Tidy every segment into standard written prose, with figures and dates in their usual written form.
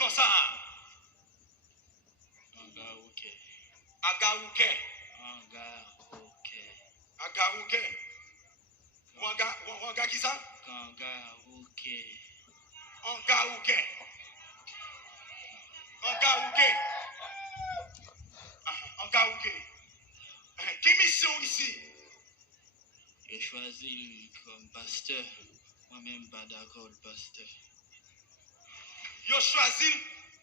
comme ça. Agaouke. Agaouke. Agaouke. Agaouke. Wanga qui ça? Kangaouke. Angaouke. Angaouke. Angaouke. Qui mission ici? J'ai choisi comme pasteur. Moi-même pas d'accord le pasteur. Yo choisi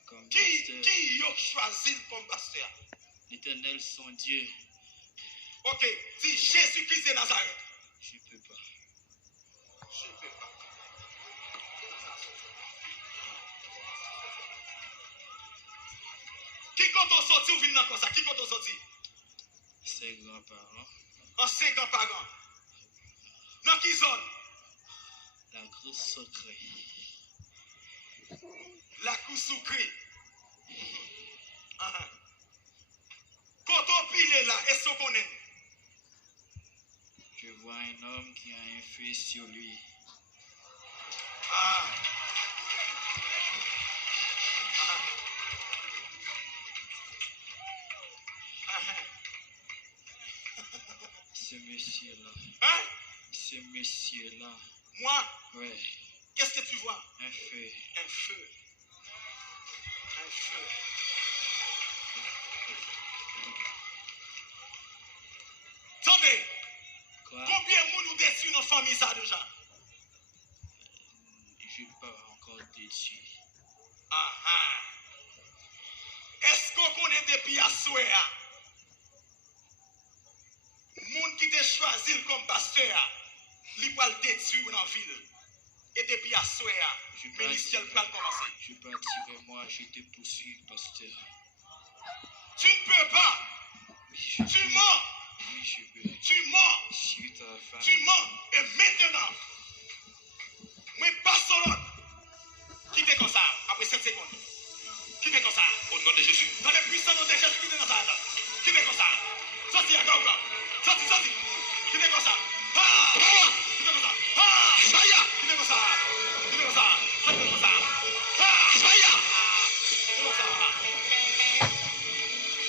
Comme qui pasteur. yo choisi comme pasteur? L'Éternel son Dieu. OK, si Jésus-Christ de Nazareth. Je peux pas. Je peux pas. Qui compte on sorti ou vient comme ça? Qui compte on sorti? Ses grands-parents. En 5 ans par an. Dans qui zone? La grosse secret. La cour sucrée. Quand on pile là, est-ce qu'on connaît? Je vois un homme qui a un feu sur lui. Ah. Ce monsieur-là. Hein? Ce monsieur-là. Moi, Ouais. qu'est-ce que tu vois? Un feu. Un feu. Un feu. Attendez, Quoi? combien de monde nous détruit dans la famille ça déjà? Je ne peux pas encore détruire. Est-ce qu'on connaît depuis à souhait? Monde qui te choisi comme pasteur, il va le détruire dans la ville. Et depuis à souhait, le ministère va commencer. Je peux attirer moi, je te poursuis, pasteur. Tu ne peux pas. Oui, je Tu peux. mens. Oui, je peux. Tu mens. Suis ta femme. Tu mens. Et maintenant, moi, pas seulement. Quittez comme ça, après 7 secondes. Quittez comme ça, au nom de Jésus. Dans le puissant nom de Jésus, quittez dans ça. Quittez comme ça. Sorti à Gaouga. Sorti. Quittez comme ça. Ah! Quittez comme ça. Ah! Fire! Quittez comme ça. Quittez comme ça. Sorti comme ça. Ah! Fire! Quittez comme ça.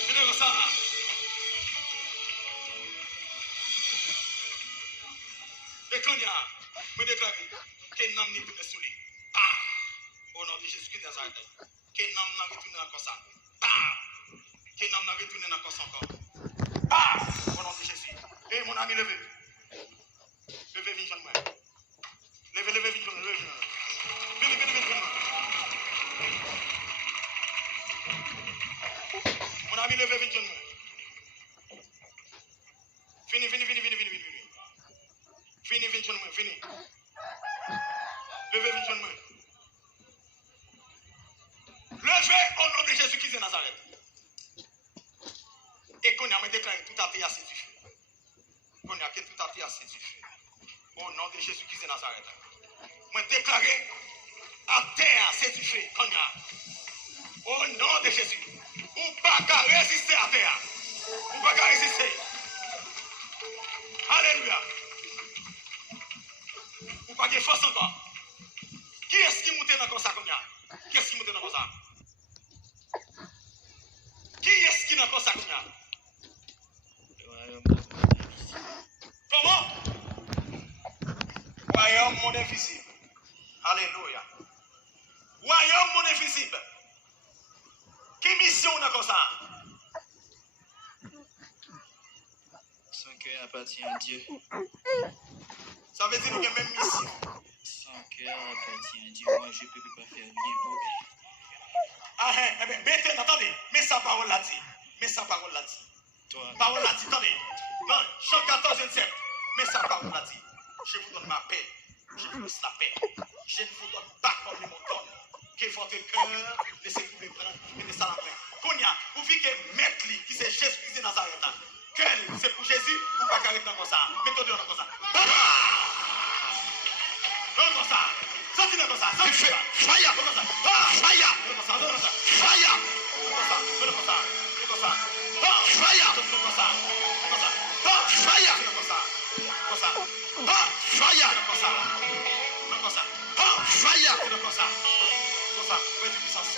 Quittez comme ça. Et quand il y a, me déclare que nous n'avons pas de souliers. Au nom de Jésus-Christ de Nazareth. Que nous n'avons pas retourné encore ça. Que nous n'avons pas retourné encore ça encore. Au nom de Jésus. Et mon ami, levez. Levez, viens, moi. Levez, viens, levez. Venez. Mon ami, levez, viens, moi. Venez. Venez, viens, moi. Levez, viens, moi. Levez au nom de Jésus-Christ de Nazareth. Et qu'on a déclaré tout à fait assez du feu. Qu'on a tout à fait assez du feu. Au nom de Jésus-Christ de Nazareth. Moi déclaré à terre c'est du feu. Qu'on a. Au nom de Jésus. Ou pas qu'à résister à terre. Ou pas qu'à résister. Alléluia. Ou pas de force encore. Qui est-ce qui monte dans ça comme ça? Qui est-ce qui monte dans ça? Qui est-ce qui n'a pas ça comme ça? Comment? Royaume monde invisible. Alléluia. Royaume monde invisible. Qui mission n'a comme ça? Son cœur appartient à Dieu. Ça veut dire qu'il y a même mission. Son cœur appartient à Dieu. Moi, je ne peux pas faire rien pour lui. Eh bien, maintenant, attendez. Mais sa parole l'a dit. Toi, Parole l'a dit, attendez. Non, Jean 14, 27. Mais sa parole l'a dit. Je vous donne ma paix. Je vous laisse la paix. Je ne vous donne pas comme les montagnes. Que votre cœur, laissez-vous les bras et laissez la paix. Konya, vous voyez que maître qui c'est Jésus-Christ de Nazareth. Quel, c'est pour Jésus ou pas carré dans comme ça? Mettez-le dans comme ça. Dans comme ça. Sortez dans comme ça. Fire. Fire. Dans comme ça. Fire. Dans comme ça. Fire. Dans comme ça. Fire. Dans comme ça. Fire. Dans comme ça. Fire. Dans comme ça. Fire. Dans comme ça. Fire. Dans comme ça. ça. Ouais, tu puissance.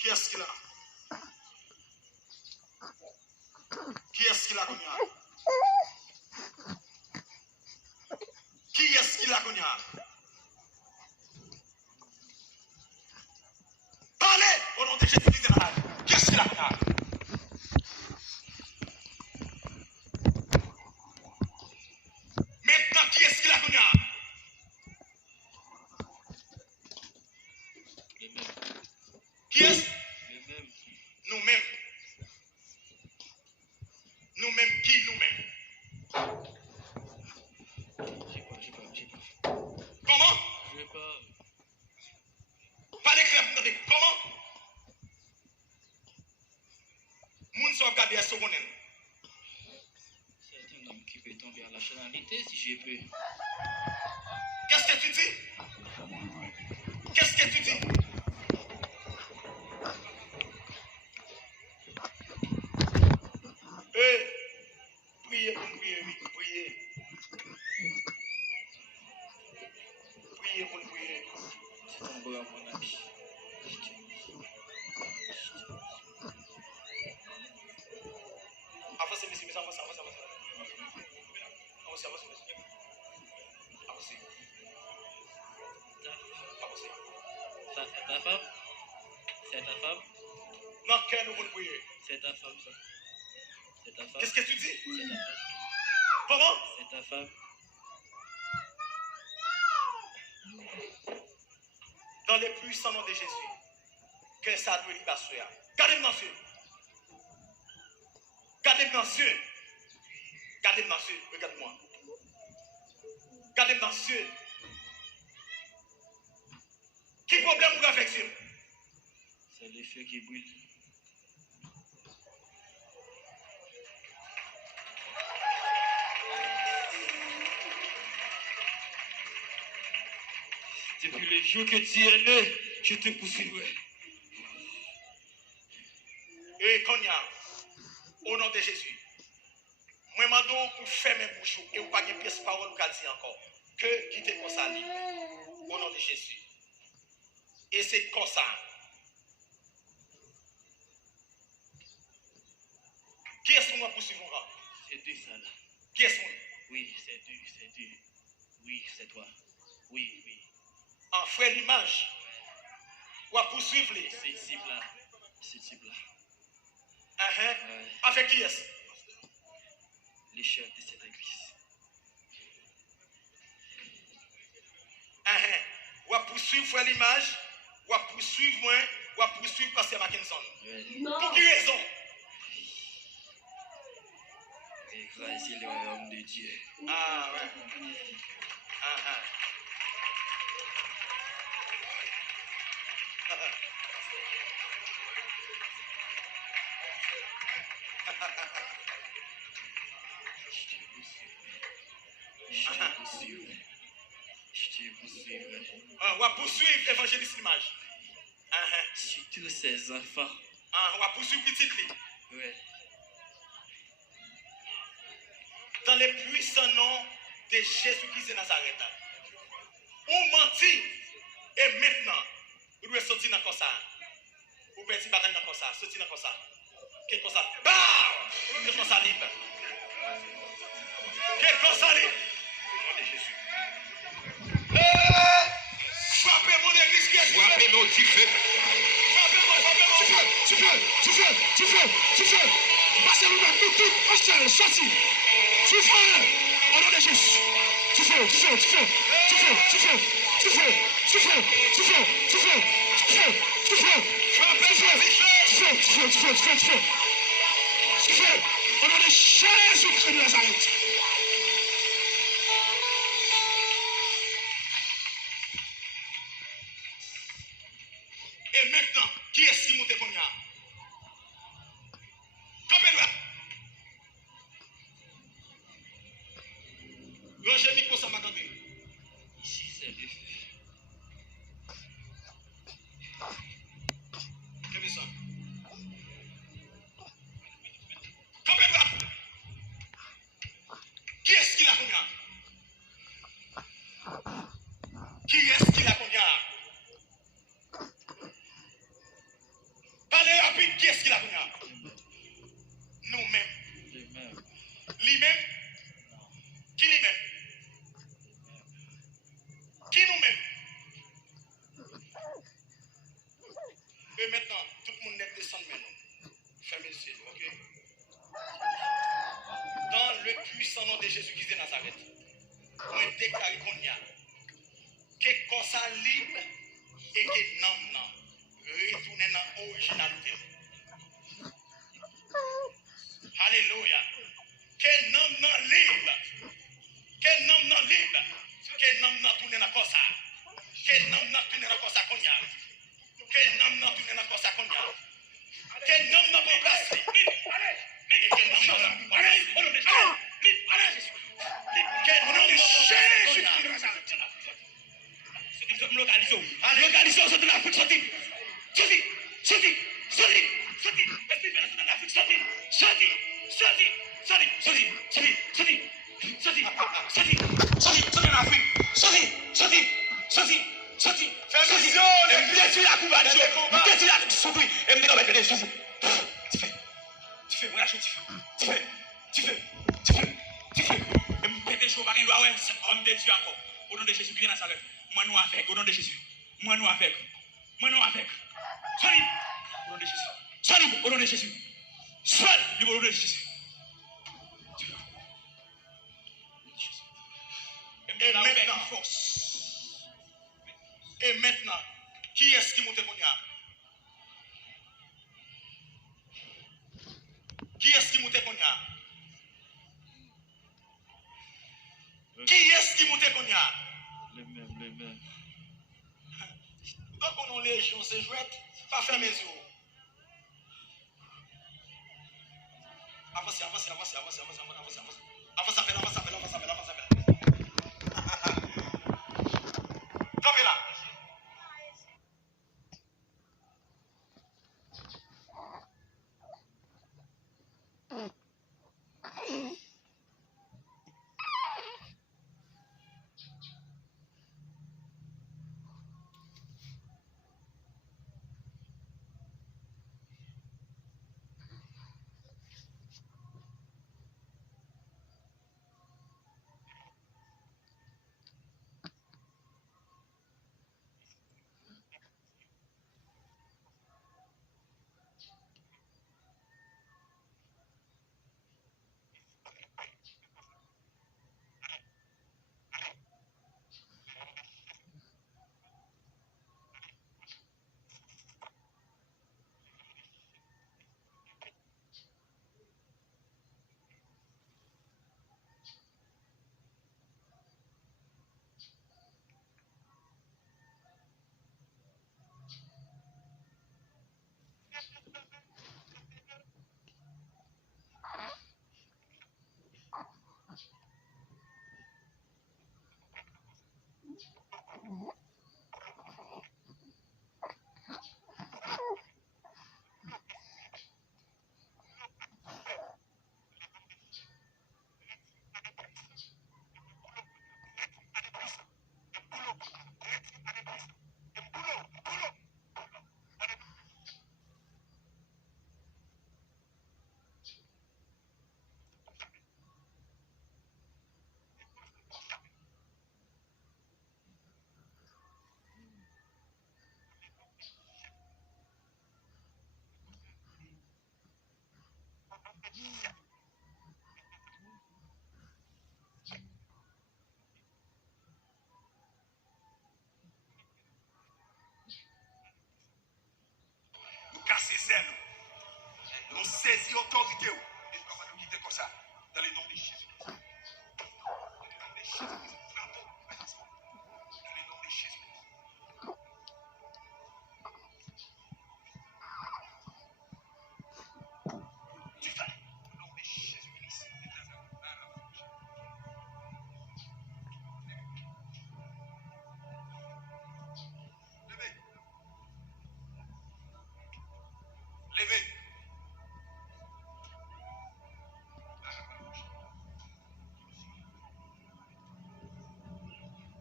Qui est-ce qu'il a? Qui est-ce qu'il a connu? Qui est-ce qu'il a connu? Parlez au nom de Jésus-Christ de Nazareth. Qui est-ce qu'il a connu? Maintenant, qui est-ce qu'il a connu? Le même. Qui est-ce? Le même. Nous-mêmes. Nous-mêmes, qui nous-mêmes? J'ai pas. Comment? Je vais pas. Parlez clair, attendez. Comment? Moun soit gardé à ce qu'on aime. C'est un homme qui peut tomber à la charnalité si je peux. Qu'est-ce que tu dis? Qu'est-ce que tu dis? Priez pour nous, priez, priez. Priez pour nous, priez. C'est un beau mon ami. Avancez, messieurs, avancez. Avancez. Ça, c'est ta femme? C'est ta femme? Non, cœur, nous voulons prier. C'est ta femme, ça. C'est ta femme? Qu'est-ce que tu dis? C'est ta femme. Comment? C'est ta femme. Dans le puissant nom de Jésus, que ça doit libérer. Gardez-moi dans les yeux. Gardez-moi dans les yeux. Gardez-moi dans les yeux. Regarde-moi. Gardez-moi dans les yeux. Quel problème vous avez avec Dieu? C'est le feu qui brûle. Depuis le jour que tu es né, je te poursuivrai. Et Konya, au nom de Jésus, moi, je demande pour faire mes bouches et vous pas de pièce parole ou dire encore. Que quittez comme ça libre. Au nom de Jésus. Et c'est comme ça. Qui est-ce qu'on va poursuivre encore? C'est deux ça là. Qui est-ce qu'on? Oui, c'est deux. Oui, c'est toi. Oui. En frère l'image. On va poursuivre les. C'est type là. Avec qui est-ce? Les chefs de cette église. On va poursuivre frère l'image. On va poursuivre moi. On va poursuivre pasteur Mackinson. Pour qui raison? Écraser le royaume de Dieu. Ah ouais. Je te poursuivrai. On va poursuivre l'évangéliste l'image. Surtout ses enfants. On va poursuivre petite ligne. Ouais. Dans le puissant nom de Jésus-Christ de Nazareth. On mentit. Et maintenant, vous devez sortir dans ça. Vous pouvez dire bataille dans ça. Sortir dans ça. Qu'est-ce que ça? Bah! Qu'est-ce que ça libre? Qu'est-ce que ça libre? Au nom de Jésus. Frappez mon église qui est frappez mon petit feu. Frappez-moi. Tu fais. Passez-nous dans tout. Hostile, sorti. Tu fais. Au nom de Jésus. Tu fais. Au nom de Jésus-Christ de Nazareth. Et maintenant, qui est-ce qui monte comme ça? Campez-le. Rangez le micro, ça m'a campé. Ici, c'est le feu. Campez ça. Campez-le. Qui est-ce qui l'a comme ça? Et maintenant, tout le monde est descendu maintenant. Fermez les yeux, ok? Dans le puissant nom de Jésus-Christ de Nazareth, on déclare qu'on y a que ça libre et que non, retourne dans l'originalité. Alléluia. Que non libre. Que non libre. Que non tourne dans ça. Que non tourne dans ça qu'on y a. Que non tourne dans ça qu'on y a. Que non pour placer. Et que non localisation de l'Afrique, sorti. Au nom de Jésus, qui est Nazareth. Moi, nous avec, au nom de Jésus. Moi, nous avec. Moi, nous avec. Sorry. Au nom de Jésus. Sorry, au nom de Jésus. Sorry, au nom de Jésus. Et maintenant, qui est-ce qui monte mon âme? Qui est-ce qui monte mon âme? Qui est-ce qui monte mon âme? Les mêmes. Donc on a légion, c'est jouette, pas faire mes yeux. Avancez. Avancez. Tombez là. Casser zèle. Nous saisissons l'autorité. Et nous allons nous quitter comme ça. Dans le nom de Jésus. Dans le nom de Jésus. Dans le nom de Jésus. Levez.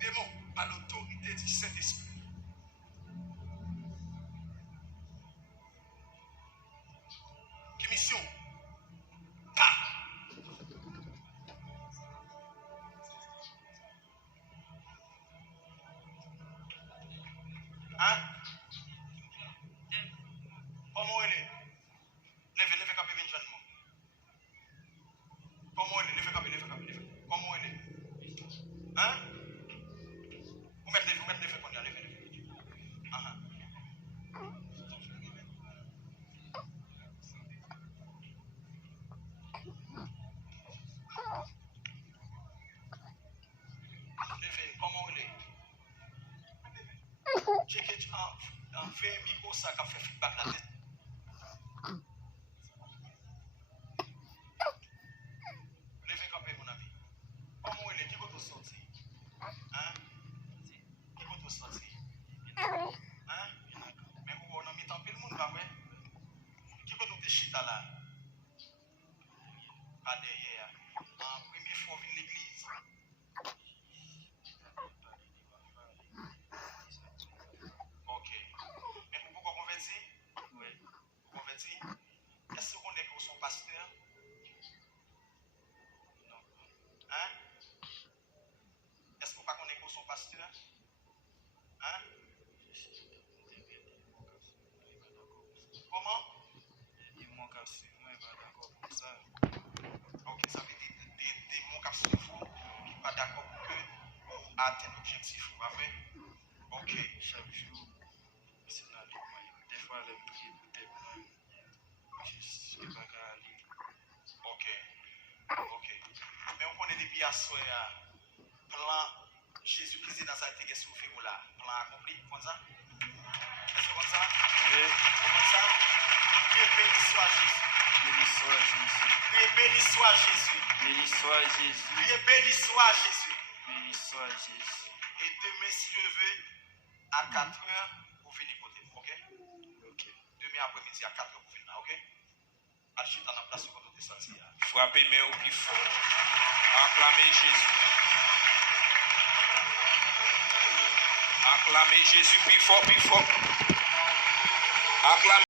Démon, par l'autorité du Saint-Esprit. Qui mission? Pas. Hein? checker en fait micro ça qui fait feedback là. Levez camper mon ami. Comment il est qui peut sortir? Hein? Qui peut sortir? Hein? Mais on a mis tant pile monde pas vrai? Qui peut te chita là? Pas derrière. En première fois vient l'église. OK. Mais pourquoi convertir? Oui. Convertir? Est-ce qu'on est que son pasteur? Non. Hein? Est-ce qu'on pas connaît que son pasteur? Hein? Comment? Il manque à suivre, moi, pas d'accord pour ça. OK, ça veut dire des mots qui sont faux, qui ne sont pas d'accord pour que atteindre l'objectif. Pas vrai? OK. Chaque jour, c'est dans les moyens. Des fois, les prix pour tes plans, je ne sais pas qu'à aller. OK. OK. Mais on connaît depuis à soir, plan Jésus-Christ dans sa tête sur le là. Plan accompli, comme ça? Est-ce que comme ça? Oui. Comme ça? Dieu béni soit Jésus. Béni soit Jésus. Dieu béni soit Jésus. Béni soit Jésus. Dieu béni soit Jésus. Béni soit Jésus. Et demain, si je veux, à 4 heures, vous venez côté. OK? Ok. Demain après-midi à 4 heures, vous venez là. OK? Achille dans la place où vous êtes sorti. Frappez mes au plus fort. Acclamez Jésus. Acclamez Jésus plus fort, plus fort. Acclamez.